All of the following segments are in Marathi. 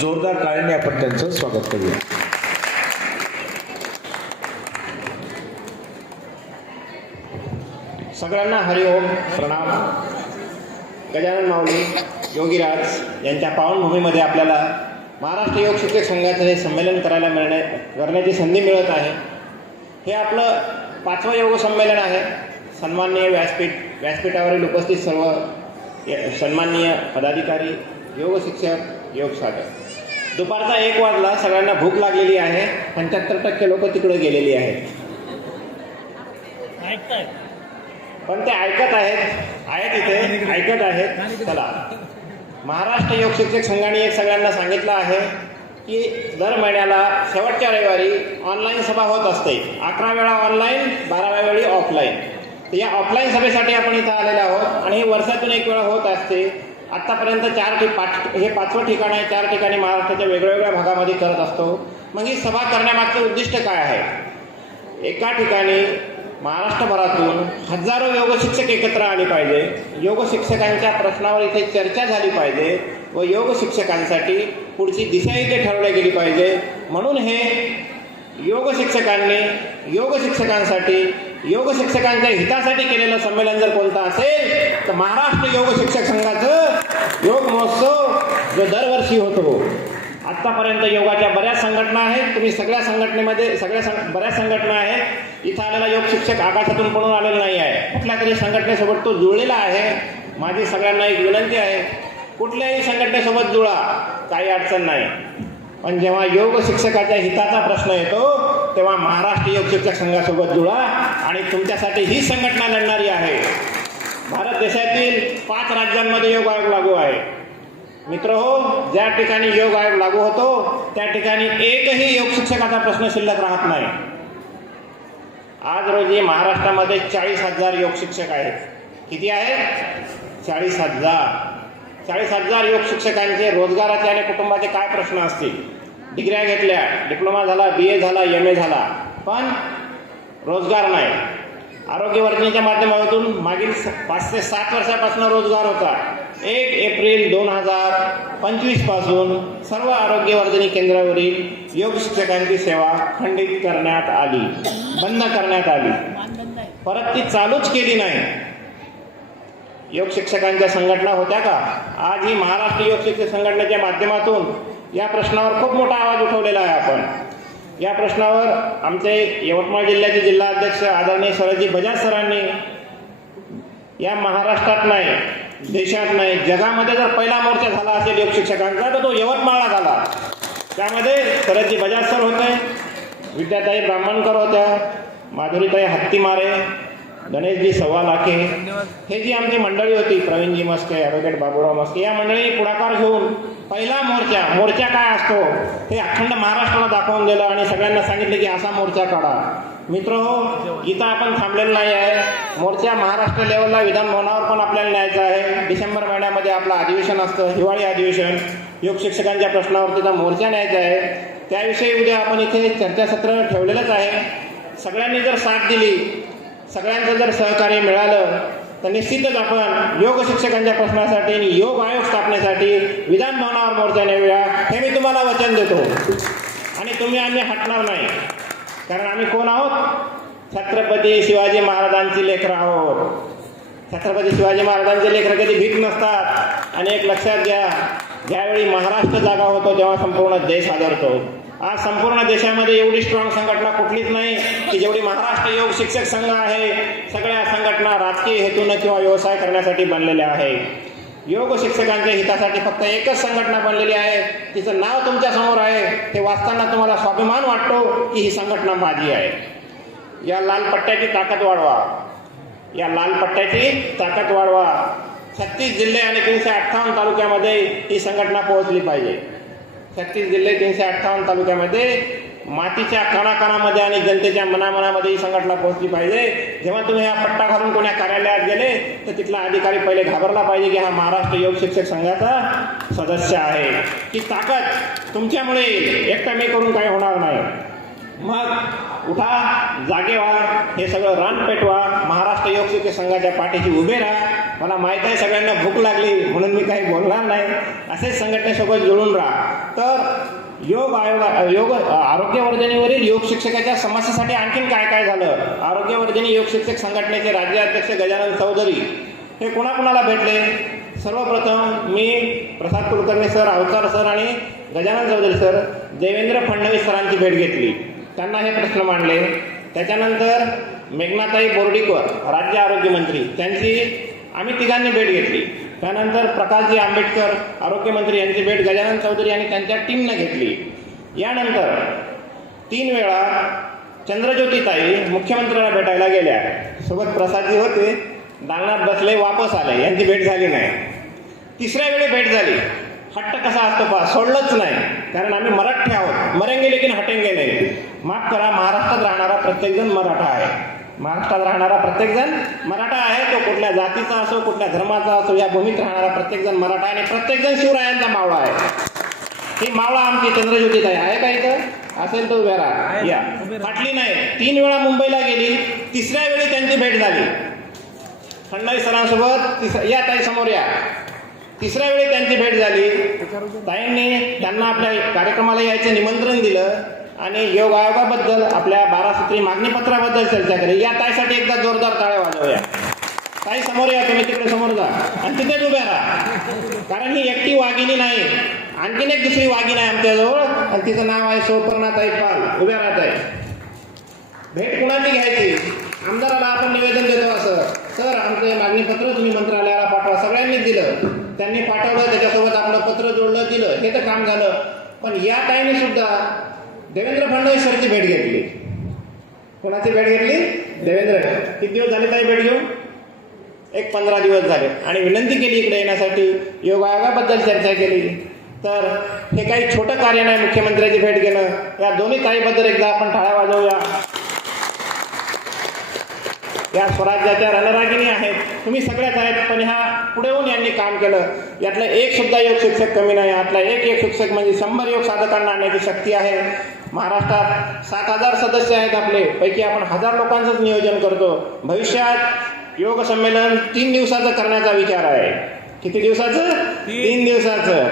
जोरदार काळ्याने आपण त्यांचं स्वागत करूया. सगळ्यांना हरिओम प्रणाम. गजानन माऊली योगीराज यांच्या पावनभूमीमध्ये आपल्याला महाराष्ट्र योग शिक्षक संघाचं हे संमेलन करायला मिळणे करण्याची संधी मिळत आहे. हे आपलं पाचवं योग संमेलन आहे. सन्माननीय व्यासपीठ व्यासपीठावरील उपस्थित सर्व सन्माननीय पदाधिकारी योग शिक्षक योग साधक दुपारचा एक वाजला सगळ्यांना भूक लागलेली आहे. पंच्याहत्तर टक्के लोक तिकडे गेलेली आहेत. पण ते ऐकत आहेत. आहेत इथे ऐकत आहेत. चला. महाराष्ट्र योग शिक्षक संघाने एक सगळ्यांना सांगितलं आहे की दर महिन्याला शेवटच्या रविवारी ऑनलाईन सभा होत असते. अकरा वेळा ऑनलाईन बाराव्या वेळी ऑफलाईन या ऑफलाईन सभेसाठी आपण इथं आलेलो आहोत. आणि हे वर्षातून एक वेळा होत असते. आत्तापर्यंत चार ठिक पाच हे पाचवं ठिकाण आहे चार ठिकाणी महाराष्ट्राच्या वेगवेगळ्या भागामध्ये करत असतो. मग ही सभा करण्यामागचं उद्दिष्ट काय आहे? एका ठिकाणी महाराष्ट्रभरातून हजारो योग शिक्षक एकत्र आले पाहिजे. योग शिक्षकांच्या प्रश्नावर इथे चर्चा झाली पाहिजे व योग शिक्षकांसाठी पुढची दिशा इथे ठरवली गेली पाहिजे. म्हणून हे योग शिक्षकांनी योग शिक्षकांच्या हितासाठी केलेलं संमेलन जर कोणतं असेल तर महाराष्ट्र योग शिक्षक संघाचं योग महोत्सव जो दरवर्षी होतो. आत्तापर्यंत योगाच्या बऱ्याच संघटना आहेत. तुम्ही सगळ्या संघटनेमध्ये सगळ्या सं बऱ्याच संघटना आहेत. इथं आलेला योग शिक्षक आकाशातून पडून आलेला नाही आहे. कुठल्या तरी संघटनेसोबत तो जुळलेला आहे. माझी सगळ्यांना एक विनंती आहे. कुठल्याही संघटनेसोबत जुळा. काही अडचण नाही. पण जेव्हा योग शिक्षकाच्या हिताचा प्रश्न येतो तेव्हा महाराष्ट्र योगशिक्षक संघासोबत जुळा आणि तुमच्यासाठी ही संघटना लढणारी आहे. भारत देशातील पाच राज्यांमध्ये योग आयोग लागू आहे. मित्र हो ज्या ठिकाणी योग आयोग लागू होतो त्या ठिकाणी एकही योग शिक्षकाचा प्रश्न शिल्लक राहत नाही. आज रोजी महाराष्ट्रामध्ये चाळीस हजार योग शिक्षक आहेत. किती आहेत? चाळीस हजार. चाळीस हजार योग शिक्षकांचे रोजगाराचे आणि कुटुंबाचे काय प्रश्न असतील? डिग्र्या घेतल्या डिप्लोमा झाला बी ए झाला एम ए झाला. पण रोजगार नाही. आरोग्यवर्धनेच्या माध्यमातून मागील पाच ते सात वर्षापासून रोजगार होता. एक एप्रिल दोन हजार पंचवीसपासून सर्व आरोग्यवर्धनी केंद्रावरील योग शिक्षकांची सेवा खंडित करण्यात आली. बंद करण्यात आली. परत ती चालूच केली नाही. योग शिक्षकांच्या संघटना होत्या का? आज ही महाराष्ट्र योग शिक्षक संघटनेच्या माध्यमातून या प्रश्नावर खूप मोठा आवाज उठवलेला आहे आपण. या प्रश्नावर आमचे यवतमाळ जिल्ह्याचे जिल्हा अध्यक्ष आदरणीय शरदजी बजाज सरांनी या महाराष्ट्रात नाही देशात नाही जगामध्ये जर पहिला मोर्चा झाला असेल योग शिक्षकांचा तर तो यवतमाळला झाला. त्यामध्ये सरजी बजाज सर होते विद्याताई ब्राह्मणकर होत्या माधुरीताई हत्तीमारे गणेशजी सव्वा लाखे. हे जी आमची मंडळी होती प्रवीणजी मस्के ॲडव्होकेट बाबूराव मस्के या मंडळीने पुढाकार घेऊन पहिला मोर्चा मोर्चा काय असतो? हे अखंड महाराष्ट्राला दाखवून दिलं आणि सगळ्यांना सांगितलं की असा मोर्चा काढा. मित्र हो इथं आपण थांबलेलं नाही आहे. मोर्चा महाराष्ट्र लेवलला विधान भवनावर पण आपल्याला न्यायचा आहे. डिसेंबर महिन्यामध्ये आपलं अधिवेशन असतं हिवाळी अधिवेशन. योग शिक्षकांच्या प्रश्नावर तिथं मोर्चा न्यायचा आहे. त्याविषयी उद्या आपण इथे चर्चासत्र ठेवलेलंच आहे. सगळ्यांनी जर साथ दिली सगळ्यांचं जर सहकार्य मिळालं तर निश्चितच आपण योग शिक्षकांच्या प्रश्नासाठी आणि योग आयोग स्थापनेसाठी विधान भवनावर मोर्चा नेऊया. हे मी तुम्हाला वचन देतो. आणि तुम्ही आम्ही हटणार नाही. कारण आम्ही कोण आहोत? छत्रपती शिवाजी महाराजांची लेकरं आहोत. छत्रपती शिवाजी महाराजांचे लेकरं कधी भीक नसतात. आणि एक लक्षात घ्या ज्यावेळी महाराष्ट्र जागा होतो तेव्हा संपूर्ण देश आदरतो. आज संपूर्ण देशामध्ये एवढी स्ट्रॉंग संघटना शिक्षक संघ आहे. सगळ्या संघटना राजकीय हेतूनं किंवा व्यवसाय करण्यासाठी बनलेल्या आहे. योग शिक्षकांच्या हितासाठी फक्त एकच संघटना बनलेली आहे. तिचं नाव तुमच्यासमोर आहे. ते वाचताना तुम्हाला स्वाभिमान वाटतो की ही संघटना माझी आहे. या लाल पट्ट्याची ताकद वाढवा. या लाल पट्ट्याची ताकद वाढवा. छत्तीस जिल्हे आणि तीनशे अठ्ठावन्न तालुक्यामध्ये ही संघटना पोहोचली पाहिजे. छत्तीस जिल्हे तीनशे अठ्ठावन्न तालुक्यामध्ये मातीच्या कणाकणामध्ये आणि जनतेच्या मनामनामध्ये ही संघटना पोहोचली पाहिजे. जेव्हा तुम्ही हा पट्टा घालून कोण्या कार्यालयात गेले तर तिथला अधिकारी पहिले घाबरला पाहिजे की हा महाराष्ट्र योग शिक्षक संघाचा सदस्य आहे. की ताकद तुमच्यामुळे एकटा मी करून काही होणार नाही. मग उठा जागे व्हा हे सगळं रान पेटवा महाराष्ट्र योग शिक्षक संघाच्या पाठीशी उभे राहा. मला माहीत आहे सगळ्यांना भूक लागली म्हणून मी काही बोलणार नाही. असेच संघटनेसोबत जुळून राहा. तर योग आयोग योग आरोग्यवर्धनेवरील योग शिक्षकाच्या समस्येसाठी आणखीन काय काय झालं? आरोग्यवर्धनी योग शिक्षक संघटनेचे राज्य अध्यक्ष गजानन चौधरी हे कोणाकोणाला भेटले? सर्वप्रथम मी प्रसाद कुलकर्णी सर अवतार सर आणि गजानन चौधरी सर देवेंद्र फडणवीस सरांची भेट घेतली. त्यांना हे प्रश्न मांडले. त्याच्यानंतर मेघनाताई बोर्डीकर राज्य आरोग्यमंत्री त्यांची आम्ही तिघांनी भेट घेतली. त्यानंतर प्रकाशजी आंबेडकर आरोग्यमंत्री यांची भेट गजानन चौधरी आणि त्यांच्या टीमनं घेतली. यानंतर तीन वेळा चंद्रज्योतीताई मुख्यमंत्र्याला भेटायला गेल्या. सोबत प्रसादजी होते. दालनात बसले वापस आले. यांची भेट झाली नाही. तिसऱ्या वेळी भेट झाली. हट्ट कसा असतो पा सोडलंच नाही. कारण आम्ही मराठी आहोत. मरेंगे लेकिन हटेंगे नाही. माफ करा महाराष्ट्रात राहणारा प्रत्येकजण मराठा आहे. महाराष्ट्रात राहणारा प्रत्येकजण मराठा आहे तो कुठल्या जातीचा असो कुठल्या धर्माचा असो या भूमीत राहणारा प्रत्येकजण मराठा आणि प्रत्येकजण शिवरायांचा मावळा आहे. ही मावळा आमची चंद्रज्योतीत आहे आहे का इथं? असेल तो उभ्या राहा. या. फाटली नाही. तीन वेळा मुंबईला गेली. तिसऱ्या वेळी त्यांची भेट झाली. फडणवीस सरांसोबत तिस या ताई समोर या. तिसऱ्या वेळी त्यांची भेट झाली. ताईंनी त्यांना आपल्या कार्यक्रमाला यायचं निमंत्रण दिलं. आणि योग आयोगाबद्दल आपल्या बारा सूत्री मागणी पत्राबद्दल चर्चा करेल या ताईसाठी एकदा जोरदार टाळ्या वाजवूया. ताई समोर या तुम्ही तिकडे समोर जा. आणि तिथेच उभ्या राहा. कारण ही एकटी वाघिणी नाही. आणखीन एक दुसरी वाघीण आहे आमच्याजवळ. आणि तिचं नाव आहे सोपर्णाताई पाल. उभ्या राहत आहे भेट कुणाची घ्यायची? आमदाराला आपण निवेदन देतो असं. सर आमचं हे मागणीपत्र तुम्ही मंत्रालयाला पाठवा. सगळ्यांनीच दिलं. त्यांनी पाठवलं त्याच्यासोबत आपलं पत्र जोडलं दिलं. हे तर काम झालं. पण या टाईमी सुद्धा देवेंद्र फडणवीस सरची भेट घेतली. कोणाची भेट घेतली? देवेंद्र. किती दिवस झाले ताई भेट घेऊन? एक पंधरा दिवस झाले. आणि विनंती केली इकडे येण्यासाठी. योग आयोगाबद्दल चर्चा केली. तर हे काही छोटं कार्य नाही मुख्यमंत्र्याची भेट घेणं या दोन्ही ताईबद्दल एकदा आपण टाळ्या वाजवूया. या स्वराज्याच्या रणरागिणी आहेत. तुम्ही सगळ्याच आहेत पण ह्या पुढे होऊन यांनी काम केलं. यातला एक सुद्धा योग शिक्षक कमी नाही. यातला एक एक शिक्षक म्हणजे शंभर योग साधकांना आणण्याची शक्ती आहे. महाराष्ट्रात सात हजार सदस्य आहेत आपले. पैकी आपण हजार लोकांचंच नियोजन करतो. भविष्यात योग संमेलन तीन दिवसाचं करण्याचा विचार आहे. किती दिवसाचं? तीन दिवसाचं.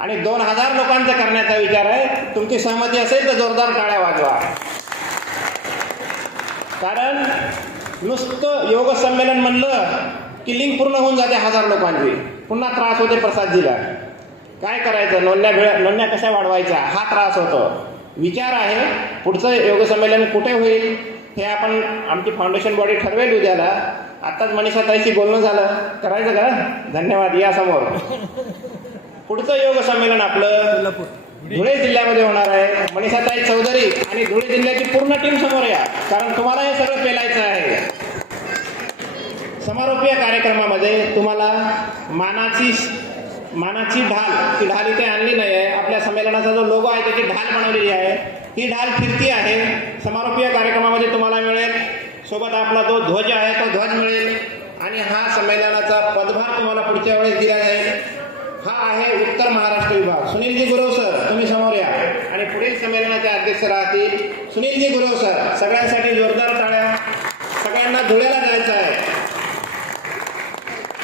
आणि दोन हजार लोकांचं करण्याचा विचार आहे. तुमची सहमती असेल तर जोरदार टाळ्या वाजवा. कारण नुसतं योग संमेलन म्हणलं की लिंक पूर्ण होऊन जाते हजार लोकांची. पुन्हा त्रास होते प्रसाद जिला काय करायचं? नोंदण्या भेळ नोंदण्या कशा वाढवायच्या? हा त्रास होतो. विचार आहे पुढचं योग संमेलन कुठे होईल? हे आपण आमची फाउंडेशन बॉडी ठरवेल उद्याला. आत्ताच मनीषा ताईशी बोलणं झालं. करायचं का? धन्यवाद. या समोर. पुढचं योग संमेलन आपलं. धुळे जिल्ह्यामध्ये होणार आहे. मनीषाताई चौधरी आणि धुळे जिल्ह्याची पूर्ण टीम समोर या. कारण तुम्हाला हे सगळं पेलायचं आहे. समारोपीय कार्यक्रमामध्ये तुम्हाला मानाची मानाची ढाल ती ढाल इथे आणली नाही आहे आपल्या संमेलनाचा जो लोगो आहे त्याची ढाल बनवलेली आहे. ही ढाल फिरती आहे. समारोपीय कार्यक्रमामध्ये तुम्हाला मिळेल. सोबत आपला जो ध्वज आहे तो ध्वज मिळेल. आणि हा संमेलनाचा पदभार तुम्हाला पुढच्या वेळेस दिला जाईल. हा आहे उत्तर महाराष्ट्र विभाग. सुनीलजी गुरव सर तुम्ही समोर या. आणि पुढील संमेलनाचे अध्यक्ष राहतील सुनीलजी गुरव सर सगळ्यांसाठी जोरदार टाळ्या. सगळ्यांना धुळ्याला जायचं आहे.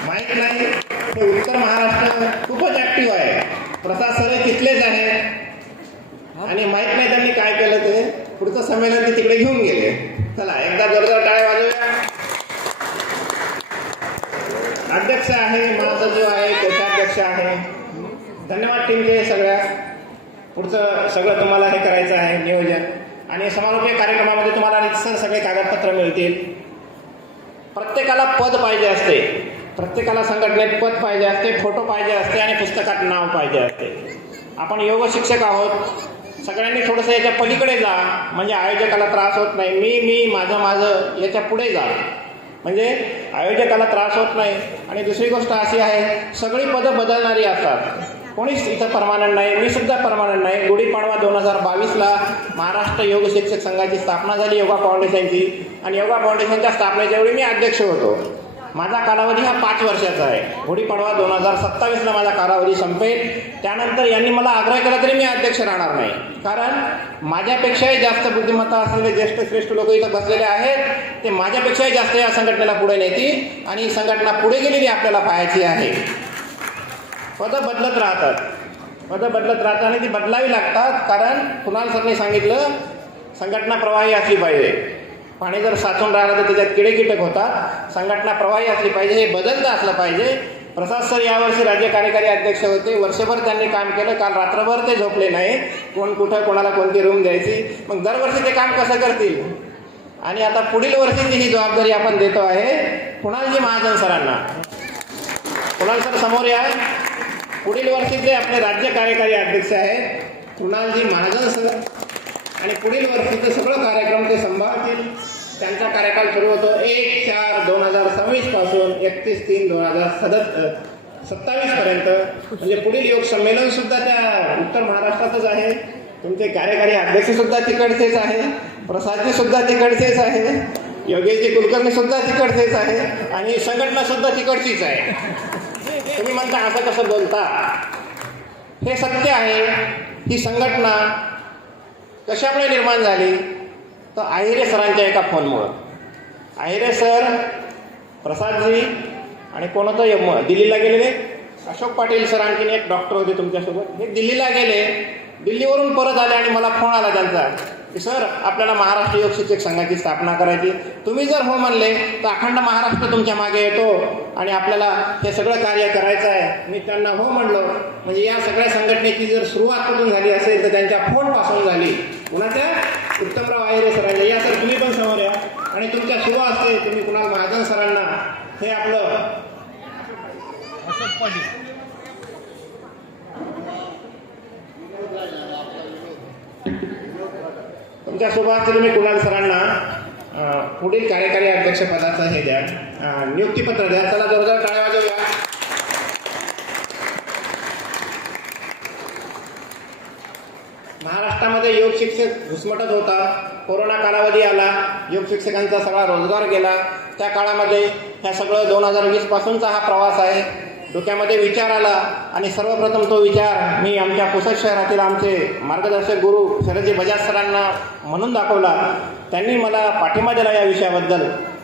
माहीत नाही हे उत्तर महाराष्ट्र खूपच ऍक्टिव्ह आहे. प्रसाद सर तिथलेच आहे आणि माहीत नाही त्यांनी काय केलं ते. पुढचं संमेलन ते तिकडे घेऊन गेले. चला एकदा जोरदार टाळ्या वाजवूया. अध्यक्ष आहे महासचिव आहे. कोषाध्यक्ष आहे. धन्यवाद टीमचे सगळ्या. पुढचं सगळं तुम्हाला हे करायचं आहे नियोजन. आणि समारोपीय कार्यक्रमामध्ये तुम्हाला रितसर सगळे कागदपत्र मिळतील. प्रत्येकाला पद पाहिजे असते. प्रत्येकाला संघटनेत पद पाहिजे असते फोटो पाहिजे असते आणि पुस्तकात नाव पाहिजे असते. आपण योग शिक्षक आहोत. सगळ्यांनी थोडंसं याच्या पलीकडे जा. म्हणजे आयोजकाला त्रास होत नाही. मी मी माझं माझं याच्यापुढे जा. म्हणजे आयोजकाला त्रास होत नाही. आणि दुसरी गोष्ट अशी आहे सगळी पदं बदलणारी असतात. कोणीच इथं परमानंट नाही मी सुद्धा परमानंट नाही. गुढीपाडवा दोन हजार बावीसला महाराष्ट्र योग शिक्षक संघाची स्थापना झाली योगा फाउंडेशनची. आणि योगा फाउंडेशनच्या स्थापनेच्या वेळी मी अध्यक्ष होतो. माझा कालावधी हा पाच वर्षाचा आहे. गुढीपाडवा दोन हजार सत्तावीसला माझा कालावधी संपेल. त्यानंतर यांनी मला आग्रह केला तरी मी अध्यक्ष राहणार नाही. कारण माझ्यापेक्षाही जास्त बुद्धिमत्ता असलेले ज्येष्ठ श्रेष्ठ लोक इथं बसलेले आहेत. ते माझ्यापेक्षाही जास्त या संघटनेला पुढे नेतील आणि ही संघटना पुढे गेलेली आपल्याला पाहायची आहे. पदं बदलत राहतात. पदं बदलत राहतात आणि ती बदलावी लागतात. कारण कुणाल सरने सांगितलं संघटना प्रवाही असली पाहिजे. पाणी जर साचून राहिलं तर त्याच्यात किडे कीटक होतात. संघटना प्रवाही असली पाहिजे हे बदलतं असलं पाहिजे. प्रसाद सर यावर्षी राज्य कार्यकारी अध्यक्ष होते. वर्षभर त्यांनी काम केलं. काल रात्रभर ते झोपले नाही कोण कुठं कोणाला कोणती रूम द्यायची? मग दरवर्षी ते काम कसं करतील? आणि आता पुढील वर्षीची ही जबाबदारी आपण देतो आहे कुणालजी महाजन सरांना. कुणाल सर समोर या. पुढील वर्षीचे आपले राज्य कार्यकारी अध्यक्ष आहेत कुणालजी महाजन सर. आणि पुढील वर्षीचं सगळं कार्यक्रम ते सांभाळतील. त्यांचा कार्यकाल सुरू होतो एक चार दोन हजार सव्वीसपासून एकतीस तीन दोन हजार सदत सत्तावीस पर्यंत. म्हणजे पुढील योग संमेलन सुद्धा त्या उत्तर महाराष्ट्रातच आहे. तुमचे कार्यकारी अध्यक्ष सुद्धा तिकडचेच आहे. प्रसादजी सुद्धा तिकडचेच आहे. योगेशजी कुलकर्णी सुद्धा तिकडचेच आहे. आणि संघटना सुद्धा तिकडचीच आहे. तुम्ही म्हणता असं कसं बोलता? हे सत्य आहे. ही संघटना कशामुळे निर्माण झाली? तर आहिरे सरांच्या एका फोनमुळं. आहिरे सर प्रसादजी आणि कोणतं यम दिल्लीला गेलेले अशोक पाटील सर आणखीन एक डॉक्टर होते तुमच्यासोबत. हे दिल्लीला गेले. दिल्लीवरून परत आले आणि मला फोन आला त्यांचा. की सर आपल्याला महाराष्ट्र योग शिक्षक संघाची स्थापना करायची. तुम्ही जर हो म्हणले तर अखंड महाराष्ट्र तुमच्या मागे येतो आणि आपल्याला हे सगळं कार्य करायचं आहे. मी त्यांना हो म्हणलो. म्हणजे या सगळ्या संघटनेची जर सुरुवात कुठून झाली असेल तर त्यांच्या फोनपासून झाली. कुणाच्या उत्तमराव आयरे सरांच्या या सर तुम्ही पण समोर या आणि तुमच्या सुरू असते तुम्ही कुणाल महाजन सरांना हे आपलं तुमच्या सोबत तुम्ही कुणाल सरांना पुढील कार्यकारी अध्यक्षपदाचं हे द्या नियुक्तीपत्र द्या. चला जोरदार टाळ्या वाजवूया. महाराष्ट्रामध्ये योग शिक्षक घुसमटत होता. कोरोना कालावधी आला. योग शिक्षकांचा सगळा रोजगार गेला. त्या काळामध्ये ह्या सगळं दोन हजार वीसपासूनचा हा प्रवास आहे. डोक्यामध्ये विचार आला आणि सर्वप्रथम तो विचार मी आमच्या पुसद शहरातील आमचे मार्गदर्शक गुरु शरदजी बजाज सरांना म्हणून दाखवला. त्यांनी मला पाठिंबा दिला या विषयाबद्दल.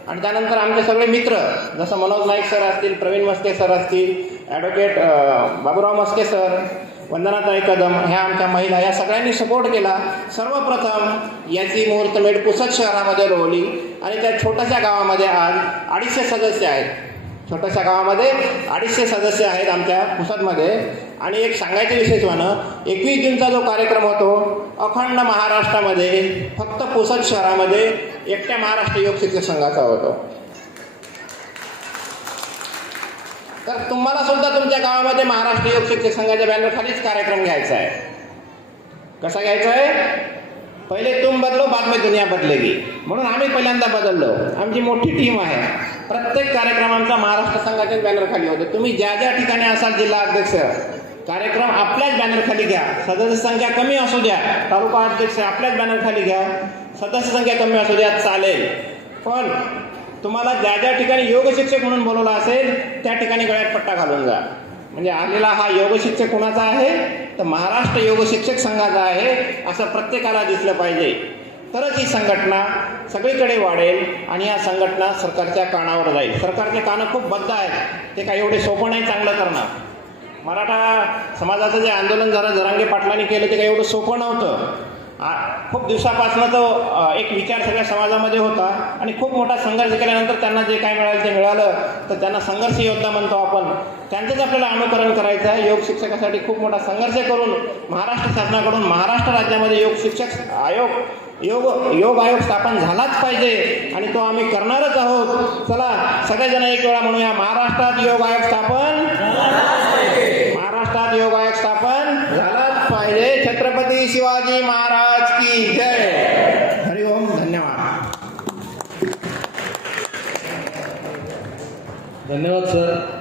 आणि त्यानंतर आमचे सगळे मित्र जसं मनोज नाईक सर असतील प्रवीण मस्के सर असतील ॲडव्होकेट बाबूराव मस्के सर वंदनाताई कदम ह्या आमच्या महिला या सगळ्यांनी सपोर्ट केला. सर्वप्रथम याची मुहूर्तमेढ पुसद शहरामध्ये रोवली आणि त्या छोट्याशा गावामध्ये आज अडीचशे सदस्य आहेत. छोट्याशा गावामध्ये अडीचशे सदस्य आहेत आमच्या पुसदमध्ये. आणि एक सांगायचं विशेषवानं एकवीस जूनचा जो कार्यक्रम होतो अखंड महाराष्ट्रामध्ये फक्त पुसद शहरामध्ये एकट्या महाराष्ट्र योग शिक्षक संघाचा होतो. तर तुम्हाला सुद्धा तुमच्या गावामध्ये महाराष्ट्र योग शिक्षक संघाच्या बॅनरखालीच कार्यक्रम घ्यायचा आहे. कसा घ्यायचा आहे? पहिले तुम बदलो बाद में दुनिया बदलेगी. म्हणून आम्ही पहिल्यांदा बदललो. आमची मोठी टीम आहे. प्रत्येक कार्यक्रमांचा महाराष्ट्र संघाच्याच बॅनरखाली होतो. तुम्ही ज्या ज्या ठिकाणी असाल जिल्हा अध्यक्ष कार्यक्रम आपल्याच बॅनरखाली घ्या. सदस्य संख्या कमी असू द्या. तालुका अध्यक्ष आपल्याच बॅनरखाली घ्या. सदस्य संख्या कमी असू द्या चालेल. पण तुम्हाला ज्या ज्या ठिकाणी योग शिक्षक म्हणून बोलवलं असेल त्या ठिकाणी गळ्यात पट्टा घालून जा. म्हणजे आलेला हा योग शिक्षक कुणाचा आहे? तर महाराष्ट्र योग शिक्षक संघाचा आहे असं प्रत्येकाला दिसलं पाहिजे. तरच ही संघटना सगळीकडे वाढेल आणि या संघटना सरकारच्या कानावर जाईल. सरकारचे कानं खूप बद्ध आहेत. ते काही एवढे सोपं नाही चांगलं करणं मराठा समाजाचं जे आंदोलन झालं जरांगे पाटलांनी केलं ते काही एवढं सोपं नव्हतं. आ- खूप दिवसापासून तो एक विचार सगळ्या समाजामध्ये होता आणि खूप मोठा संघर्ष केल्यानंतर त्यांना जे काय मिळालं ते मिळालं. तर त्यांना संघर्ष योद्धा म्हणतो आपण. त्यांचंच आपल्याला अनुकरण करायचं आहे. योग शिक्षकासाठी खूप मोठा संघर्ष करून महाराष्ट्र शासनाकडून महाराष्ट्र राज्यामध्ये योग शिक्षक आयोग योग योग आयोग स्थापन झालाच पाहिजे आणि तो आम्ही करणारच आहोत. चला सगळेजण एक वेळा म्हणूया महाराष्ट्रात योग आयोग स्थापन महाराष्ट्रात योग आयोग स्थापन झालाच पाहिजे. छत्रपती शिवाजी महाराज की जय. हरिओम धन्यवाद. धन्यवाद सर.